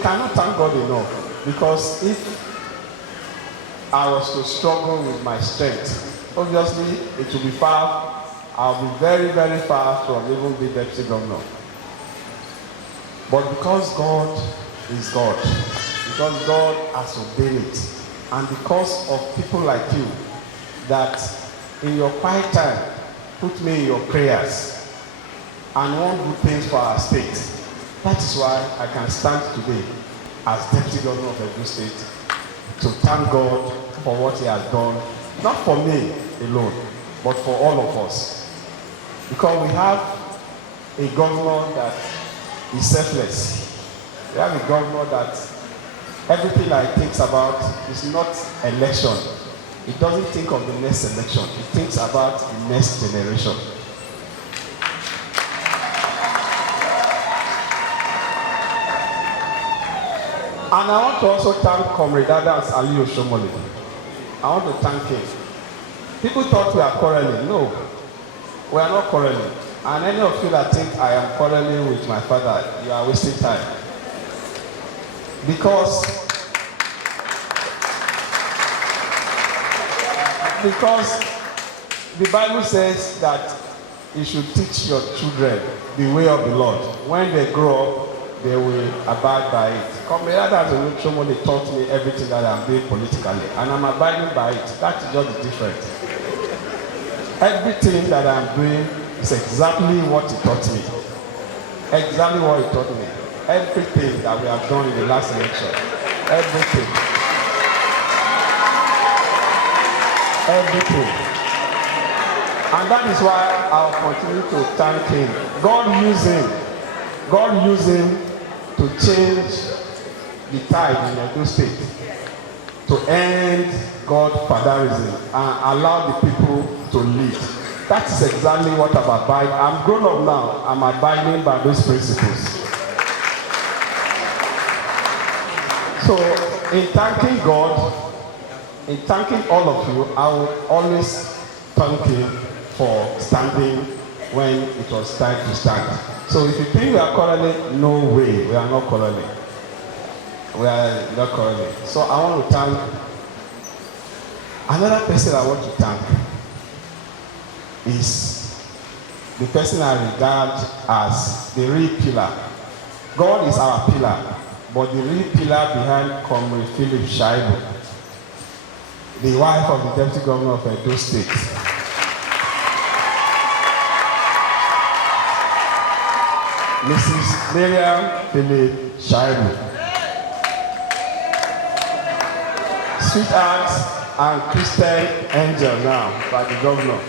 cannot thank God enough, because if I was to struggle with my strength, obviously it will be far. I'll be very, very far from even being deputy governor. But because God is God, because God has ordained it, and because of people like you that in your quiet time put me in your prayers and want good things for our state, that is why I can stand today as deputy governor of Edo State to thank God for what he has done, not for me alone, but for all of us. Because we have a governor that is selfless. We have a governor that everything that he thinks about is not election. He doesn't think of the next election. He thinks about the next generation. And I want to also thank Comrade Adams Ali Oshomole. I want to thank him. People thought we are quarreling. No, we are not quarreling. And any of you that think I am quarreling with my father, you are wasting time. Because the Bible says that you should teach your children the way of the Lord. When they grow up, they will abide by it. Comrade Adams Oshomole taught me everything that I'm doing politically, and I'm abiding by it. That is just the difference. Everything that I'm doing is exactly what he taught me. Exactly what he taught me. Everything that we have done in the last election. Everything. Everything. And that is why I'll continue to thank him. God used him to change the tide in Edo State, to end God-fatherism and allow the people to lead. That is exactly what I'm abiding. I'm grown up now. I'm abiding by those principles. So, in thanking God, in thanking all of you, I will always thank him for standing when it was time to stand. So, if you think we are quarreling, no way, we are not quarreling. We are not quarreling. So, I want to thank another person. I want to thank is the person I regard as the real pillar. God is our pillar, but the real pillar behind Comrade Philip Shaibu, the wife of the Deputy Governor of Edo State. Mrs. Miriam Philip Shaibu. Sweetheart and Christian angel now by the governor.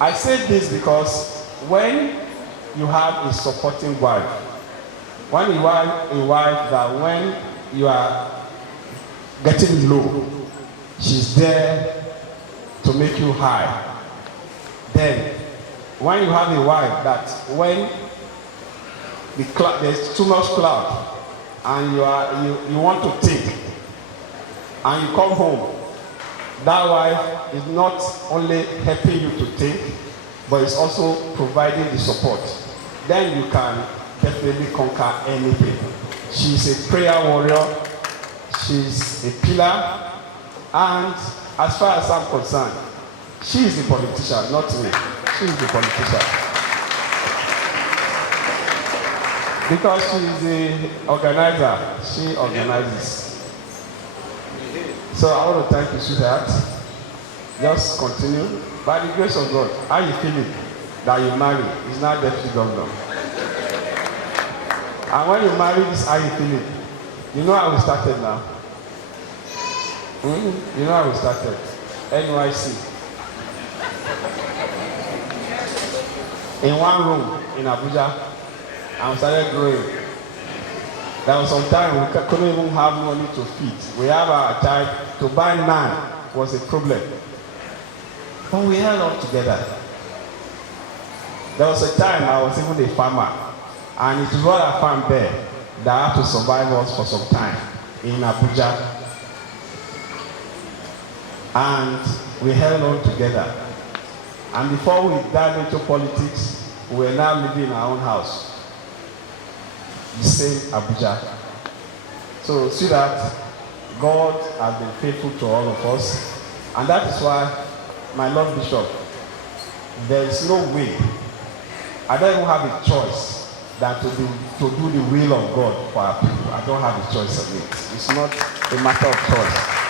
I say this because when you have a supporting wife, when you have a wife that when you are getting low, she's there to make you high. Then, when you have a wife that when there's too much cloud and you want to think and you come home, that wife is not only helping you to think, but it's also providing the support. Then you can definitely conquer anything. She's a prayer warrior, she's a pillar, and as far as I'm concerned, she is the politician, not me. She is the politician. Because she is the organizer, she organizes. So I want to thank you, sweetheart. Just continue. By the grace of God, how you feel it that you marry is not deputy governor. And when you marry, this how you feel it. You know how we started now? You know how we started? NYC. In one room in Abuja, and we started growing. There was some time we couldn't even have money to feed. We have our child. To buy naan was a problem. But we held on together. There was a time I was even a farmer. And it was what I found there that had to survive us for some time in Abuja. And we held on together. And before we dived into politics, we were now living in our own house. the same Abuja. So see that God has been faithful to all of us, and that is why, my Lord Bishop, there is no way, I don't even have a choice than to do the will of God for our people. I don't have a choice of it. It's not a matter of choice.